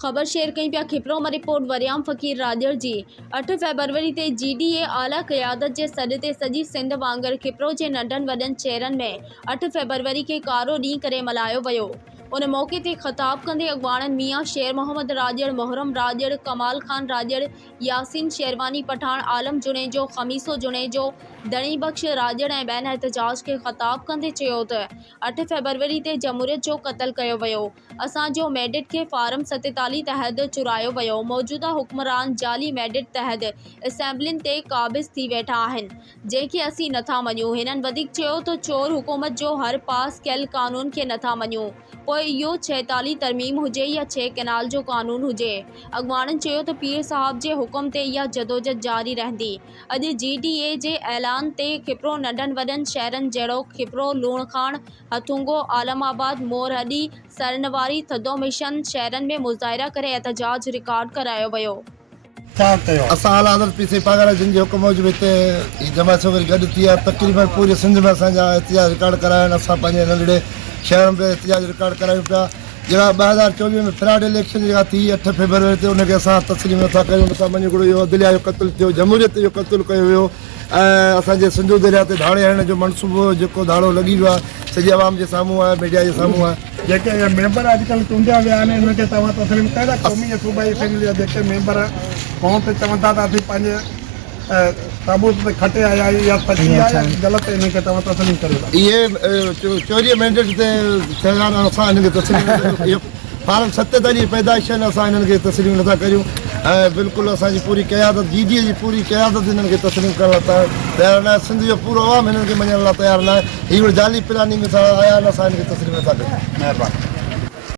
खबर शेयर कई पिया खिपरो में रिपोर्ट वरियाम फ़कीर राजड़ जी 8 फरवरी ते GDA आला क़यादत जे सॾ ते सॼी सिंध वांगुरु खिपरो जे नंढनि वॾनि शहरनि में 8 फरवरी के कारो ॾींहुं करे मल्हायो वियो। उन मौक़े ते ख़िताब कंदे अॻवाननि मियां शेर मोहम्मद राजड़, मोहरम राजड़, कमाल खान राजड़, यासीन शेरवानी पठान, आलम जुनेजो, खमीसो जुनेजो, दणी बख्श राजड़ ऐं ॿियनि एहतजाज के ख़िताब कंदे चयो त 8 फरवरी ते जमहूरियत जो क़त्ल कयो वियो। असांजो मैंडेट के फार्म 47 तहत चुरायो वियो। मौजूदा हुक्मरान जाली मैंडेट तहत असेंबलियुनि ते क़ाबिज़ थी वेठा आहिनि जंहिंखे असीं नथा मञूं। हिननि वधीक चयो त चोर हुकूमत जो हर पास कयल कानून खे नथा मञूं, पोइ इहो 46 तरमीम हुजे या 6 कैनाल जो कानून हुजे। अॻवाननि चयो त पीर साहब जे हुकुम ते इहा जदोजहद जारी रहंदी। अॼु GDA जे ऐलान ते खिपरो नंढनि वॾनि शहरनि जहिड़ोकि खिपरो, लूणखाण, हथुंगो, आलमाबाद, मोरहडी, सरनवारी, थदो मिशन शहरनि में मुज़ाहिरा करे एहतजाज रिकॉर्ड करायो वियो। असां आला हज़रत पीर साईं पागल जिन जे हुकुम मूजिबि हिते जमात छोकिरी गॾु थी आहे। तक़रीबन पूरे सिंध में असांजा एहतजाज रिकॉर्ड कराया आहिनि। असां पंहिंजे नंढड़े शहर में एहतजाज रिकॉर्ड करायूं पिया। जेका 2024 में फ्राड इलेक्शन जेका थी 8 फरवरी ते उनखे असां तस्लीम नथा कयूं, नथा मञूं। हिकिड़ो इहो दिलिया जो क़त्ल थियो, जमहूरियत जो क़त्ल कयो वियो ऐं असांजे सिंधू दरिया ते धाड़े हणण जो मनसूबो जेको धाड़ो लॻी वियो आहे सॼी आवाम जे साम्हूं आहे, मीडिया जे साम्हूं आहे। जेके मेंबर अॼुकल्ह चूंडिया विया आहिनि हिनखे तव्हां तस्लीम कयो था? क़ौमी ऐं सूबाई असेंबली जा जेके मेंबर क़ौम ते चवंदा था असीं पंहिंजे ताबूत ते खटे आया आहियूं या सची आहे ग़लति, इनखे तव्हां तस्लीम कयो था? इहे 24 मैंडेट ते थियण असां हिनखे तस्लीम फार्म 47 पैदाइश आहिनि, असां हिननि खे तस्लीम नथा करियूं ऐं बिल्कुलु असांजी पूरी क़यादत GDA जी पूरी क़यादत हिननि खे तस्लीम करण लाइ तयारु न आहे। सिंध जो पूरो आवाम हिननि खे मञण लाइ तयारु न आहे। हीअ जाली प्लानिंग सां आया आहिनि, असां हिनखे तस्लीम नथा करियूं। महिरबानी।